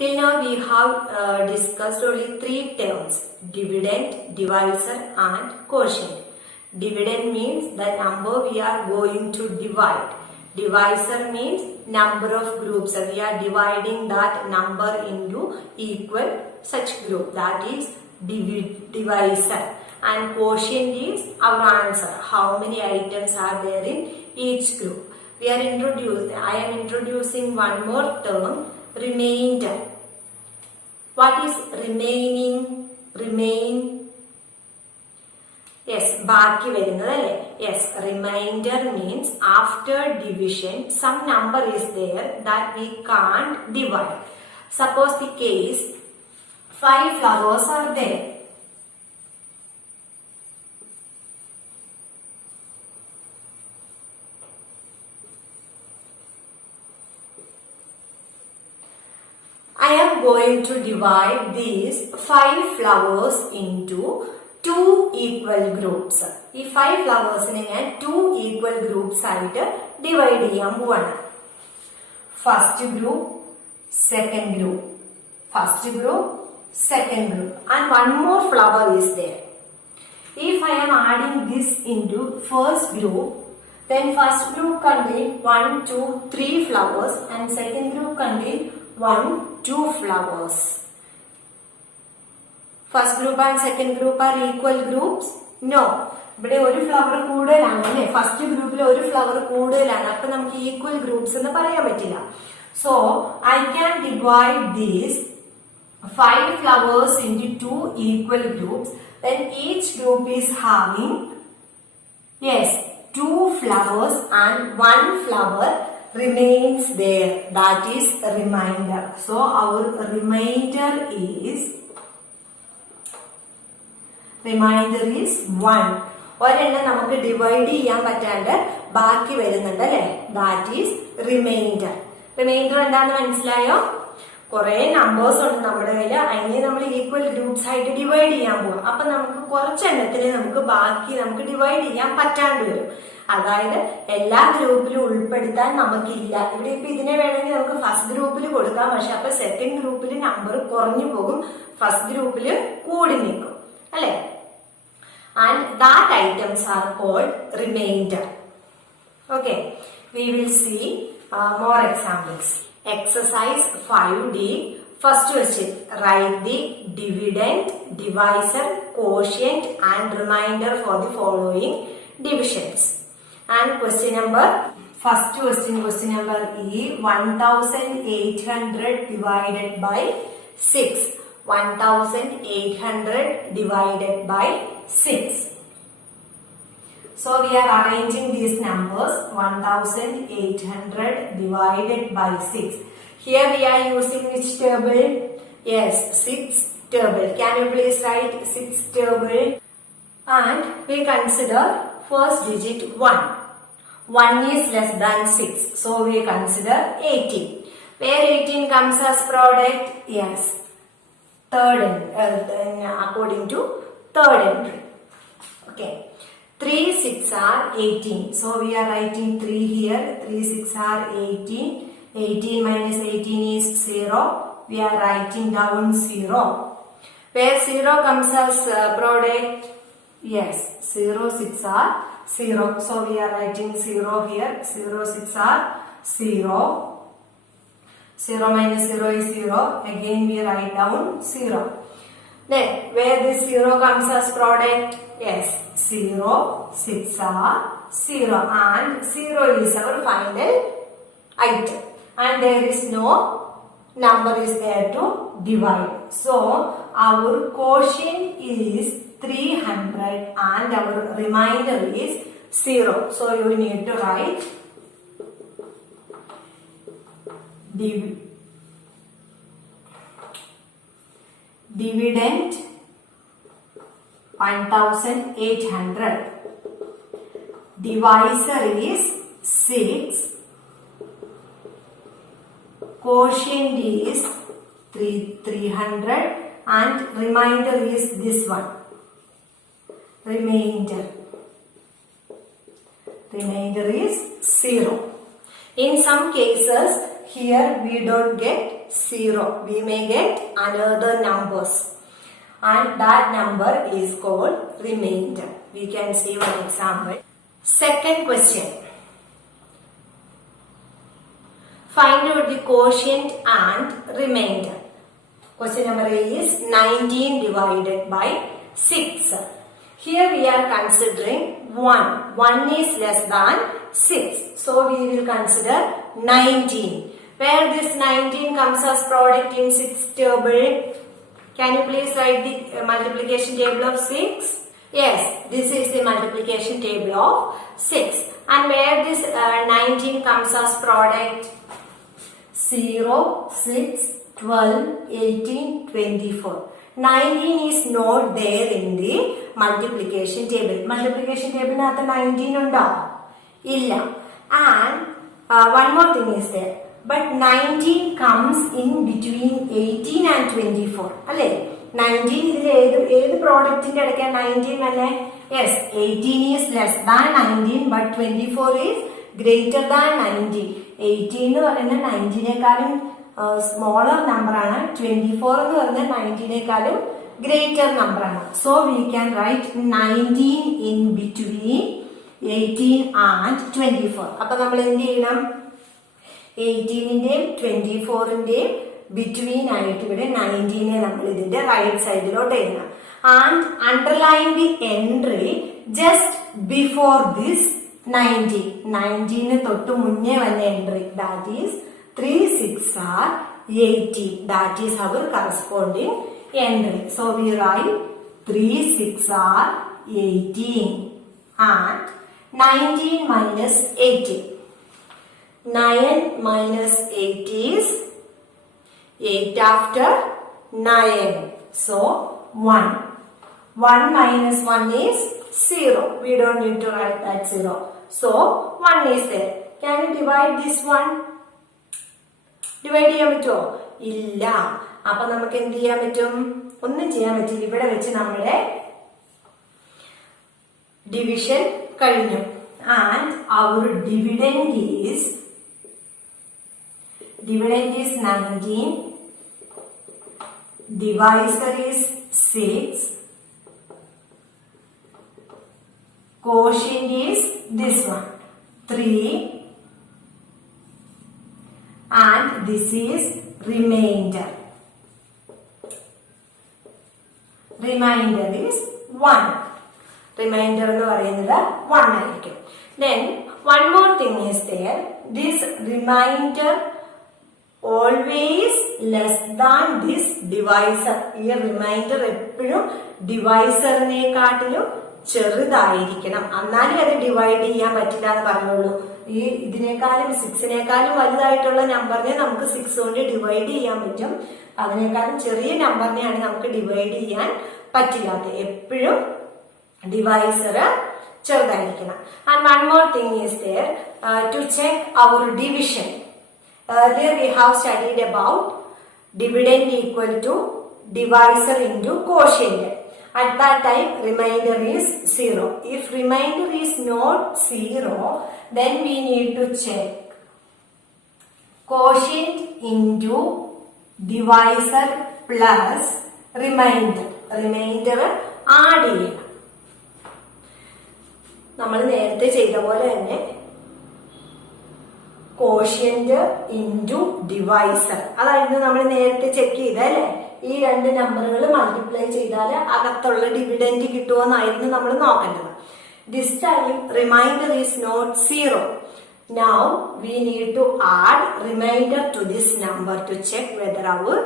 Till now we have discussed only three terms: dividend, divisor and quotient. Dividend means the number we are going to divide. Divisor means number of groups. We are dividing that number into equal such group. That is divisor. And quotient is our answer. How many items are there in each group? I am introducing one more term, remainder. What is remaining? Yes, ബാക്കി വരുന്നത് അല്ലേ? Yes, remainder means after division some number is there that we can't divide. Suppose the case 5 flowers are there. I am going to divide these 5 flowers into 2 equal groups. ഈ 5 ഫ്ലവേഴ്സിനെ ഞാൻ 2 equal groups ആയിട്ട് divide ചെയ്യാൻ പോവാണ്. First group, second group, first group, second group, and one more flower is there. If I am adding this into first group, then first group contain 1, 2, 3 flowers and second group contain 1, 2 flowers. First group and second group are equal groups? No. ഇവിടെ ഒരു flower കൂടുതലാണ് അല്ലെ? First ഗ്രൂപ്പിൽ ഒരു flower കൂടുതലാണ്. അപ്പൊ നമുക്ക് equal groups എന്ന് പറയാൻ പറ്റില്ല. So I can divide these 5 flowers into 2 equal groups. Then each group is having 2 flowers and 1 flower remains there. That is remainder. So our remainder is 1. ഒരെണ്ണം നമുക്ക് ഡിവൈഡ് ചെയ്യാൻ പറ്റാണ്ട് ബാക്കി വരുന്നുണ്ട് അല്ലെ? That is reminder. റിമൈൻഡർ എന്താണെന്ന് മനസ്സിലായോ? കുറെ നമ്പേഴ്സ് ഉണ്ട് നമ്മുടെ കയ്യിൽ. അതിനെ നമ്മൾ ഈക്വൽ ഗ്രൂപ്പ്സ് ആയിട്ട് ഡിവൈഡ് ചെയ്യാൻ പോകും. അപ്പൊ നമുക്ക് കുറച്ചെണ്ണത്തിന് നമുക്ക് ഡിവൈഡ് ചെയ്യാൻ പറ്റാണ്ട് വരും. അതായത് എല്ലാ ഗ്രൂപ്പിലും ഉൾപ്പെടുത്താൻ നമുക്കില്ല. ഇവിടെ ഇപ്പൊ ഇതിനെ വേണമെങ്കിൽ നമുക്ക് ഫസ്റ്റ് ഗ്രൂപ്പിൽ കൊടുക്കാം. പക്ഷെ അപ്പൊ സെക്കൻഡ് ഗ്രൂപ്പിൽ നമ്പർ കുറഞ്ഞു പോകും, ഫസ്റ്റ് ഗ്രൂപ്പിൽ കൂടി നിൽക്കും അല്ലെ? And that items are called remainder. Okay, we will see more examples. Exercise 5D. First question, write the dividend, divisor, quotient and remainder for the following divisions. And question number number E, 1800 divided by 6. 1800 divided by 6. So we are arranging these numbers. 1800 divided by 6. Here we are using which table? Yes, 6 table. Can you please write 6 table? And we consider first digit 1. 1 is less than 6. So we consider 18. Where 18 comes as product? Yes, third according to third entry. Okay, 3 6 are 18. So we are writing 3 here. 3 6 are 18. 18 minus 18 is 0. We are writing down 0. Where 0 comes as product? Yes, 0 6 are 0. So we are writing 0 here. 0 6 are 0. 0 minus 0 is 0. Again we write down 0. Then where this 0 comes as product? Yes, 0 6 are 0 and 0 is our final item and there is no number is there to divide. So our quotient is 300 and our remainder is 0. So you need to write dividend 1800, divisor is 6, quotient is 300 and remainder is this one, remainder is 0. In some cases here we don't get 0. We may get another numbers. And that number is called remainder. We can see one example. Second question. Find out the quotient and remainder. Question number A is 19 divided by 6. Here we are considering 1. 1 is less than 6. So we will consider 19. Where this 19 comes as product in 6 table? Can you please write the multiplication table of 6? Yes, this is the multiplication table of 6. And where this 19 comes as product? 0, 6, 12, 18, 24. 19 is not there in the multiplication table. Multiplication table naathu 19 undo? Illa. And one more thing is there. But 19 comes in between 18 and 24. Alle? 19 is the product in 19 vanne? Yes, 18 is less than 19 but 24 is greater than 19. 18 എന്ന് പറയുന്നത് 19നേക്കാളും smaller number ആണ്. 24 എന്ന് പറയുന്നത് 19നേക്കാളും greater number ആണ്. So we can write 19 in between 18 and 24. അപ്പോൾ നമ്മൾ എന്ത് ചെയ്യണം? 18ന്റെയും 24ന്റെയും ബിറ്റ്വീൻ ആയിട്ട് ഇവിടെ 19നെ നമ്മൾ ഇതിന്റെ റൈറ്റ് സൈഡിലോട്ട് എഴുതണം. And underline the entry just before this 19 തൊട്ട് മുന്നേ വന്ന entry, that is 3 6 are 18. That is our corresponding entry. So we write 3 6 are 18 and 19 minus 18. 9 minus 8 is 8 after 9. So 1. 1 minus 1 is 0. We don't need to write that 0. So 1 is there. Can you divide this one? Divide ചെയ്യാൻ പറ്റുമോ? ഇല്ല. അപ്പൊ നമുക്ക് എന്ത് ചെയ്യാൻ പറ്റും? ഒന്നും ചെയ്യാൻ പറ്റില്ല. ഇവിടെ വെച്ച് നമ്മുടെ ഡിവിഷൻ കഴിഞ്ഞു. And our dividend is 19, divisor is 6, quotient is this one 3, and this is remainder. Remainder is 1. Remainder എന്ന് പറയുന്നത് 1 ആയിരിക്കും. Then one more thing is there. This remainder always less than this divisor. ഈ reminder എപ്പോഴും ഡിവൈസറിനെക്കാട്ടിലും ചെറുതായിരിക്കണം. എന്നാലും അത് divide ചെയ്യാൻ പറ്റില്ല എന്ന് പറഞ്ഞുള്ളൂ. ഈ ഇതിനേക്കാളും 6നേക്കാളും വലുതായിട്ടുള്ള നമ്പറിനെ നമുക്ക് 6 കൊണ്ട് ഡിവൈഡ് ചെയ്യാൻ പറ്റും. അതിനേക്കാളും ചെറിയ നമ്പറിനെയാണ് നമുക്ക് ഡിവൈഡ് ചെയ്യാൻ പറ്റില്ലാത്തത്. എപ്പോഴും ഡിവൈസർ ചെറുതായിരിക്കണം. And one more thing is there to check our division. Earlier we have studied about dividend equal to divisor into quotient. At that time remainder is 0. If remainder is not 0, then we need to check quotient into divisor plus remainder. Remainder add ചെയ്യണം. നമ്മൾ നേരത്തെ ചെയ്ത പോലെ തന്നെ quotient into divisor, അതായിരുന്നു നമ്മൾ നേരത്തെ check ചെയ്തല്ലേ. ഈ രണ്ട് നമ്പറുകൾ മൾട്ടിപ്ലൈ ചെയ്താൽ അകത്തുള്ള ഡിവിഡൻഡ് കിട്ടുമെന്നായിരുന്നു നമ്മൾ നോക്കേണ്ടത്. This time reminder is not 0. Now we need to add remainder to this number to check whether our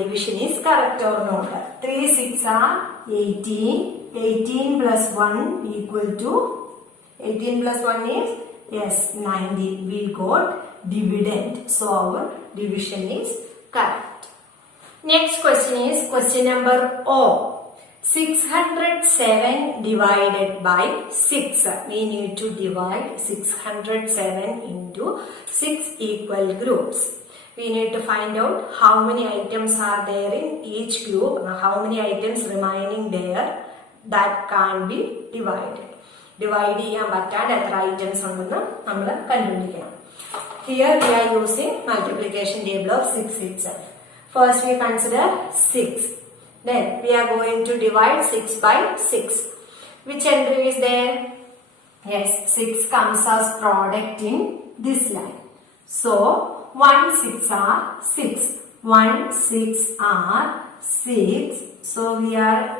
division is correct or not. 3 6 are 18. 18 plus 1 equal to 18 plus 1 is yes 19. We got dividend, so our division is correct. Next question is question number O. 607 divided by 6. We need to divide 607 into 6 equal groups. We need to find out how many items are there in each group, how many items remaining there that can't be divided. Divide ചെയ്യാൻ പറ്റാതെ എത്ര items ഉണ്ടെന്ന് നമ്മൾ കണ്ടുപിടിക്കണം. here we are using multiplication table of 6 itself. First we consider 6. Then we are going to divide 6 by 6. Which entry is there? Yes, 6 comes as product in this line. So 1 6 are 6. 1 6 are 6. So we are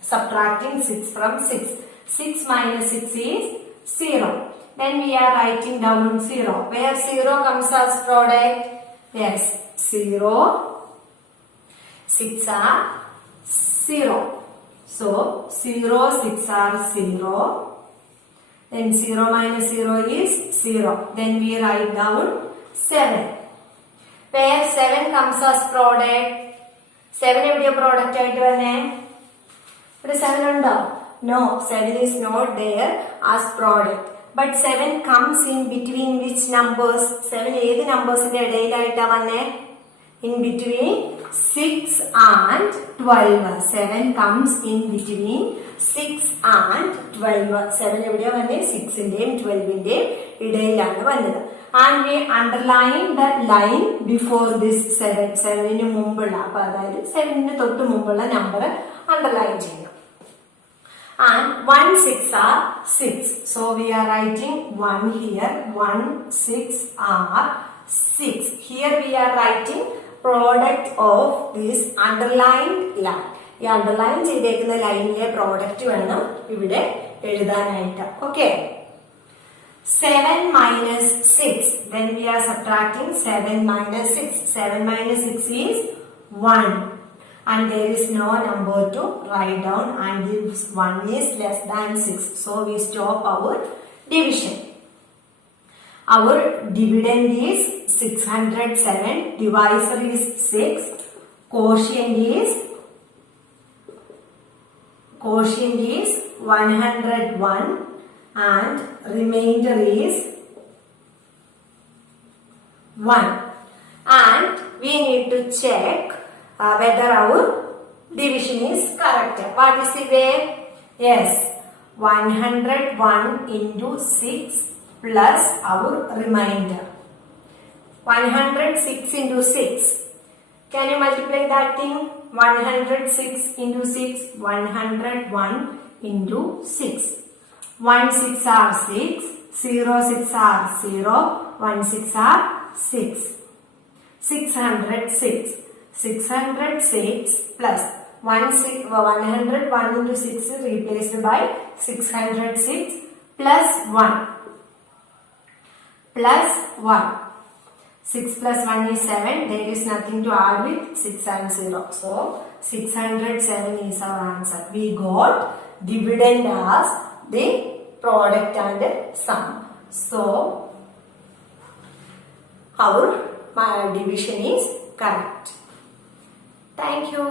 subtracting 6 from 6. 6 minus 6 is 0. Then we are writing down 0. Where 0 comes as product? Yes, 0. 6 are 0. So 0 6 are 0. Then 0 minus 0 is 0. Then we write down 7. Where 7 comes as product? 7 എവിടെയോ product ആയിട്ട് വന്നേ? ഇവിടെ 7 ഉണ്ടോ? No, 7 is not there as product. But 7 comes in between which numbers? 7 ഏത് നമ്പേഴ്സിന്റെ ഇടയിലായിട്ടാ വന്നേ? In between 6 and 12. 7 comes in between 6 and 12. 7 എവിടെയാ വന്നേ? 6 ന്റെയും 12 ന്റെയും ഇടയിലാണ് വന്നത്. And we underline the line before this 7. 7 ന് മുമ്പുള്ള, അപ്പൊ അതായത് 7 ന് തൊട്ട് മുമ്പുള്ള നമ്പർ അണ്ടർലൈൻ ചെയ്യണം. And 1 6 are 6. So we are writing 1 here. 1 6 are 6. Here we are writing product of this underlined line. ഈ അണ്ടർലൈൻ ചെയ്തേക്കുന്ന ലൈനിലെ പ്രോഡക്റ്റ് വേണം ഇവിടെ എഴുതാനായിട്ട്. Okay. 7 minus 6. Then we are subtracting 7 minus 6. 7 minus 6 is 1. And there is no number to write down, and this 1 is less than 6. So we stop our division. Our dividend is 607. Divisor is 6. Quotient is 101. And remainder is 1. And we need to check whether our division is correct. What is the way? Yes, 101 into 6 plus our remainder. 106 into 6. Can you multiply that thing? 106 into 6. 101 into 6. 1 6 are 6. 0 6 are 0. 1 6 are 6. 606. 606 plus 101 into 6 is replaced by 606 plus 1. Plus 1. 6 plus 1 is 7. There is nothing to add with 6 and 0. So 607 is our answer. We got dividend as the product and sum. So our division is correct. Thank you.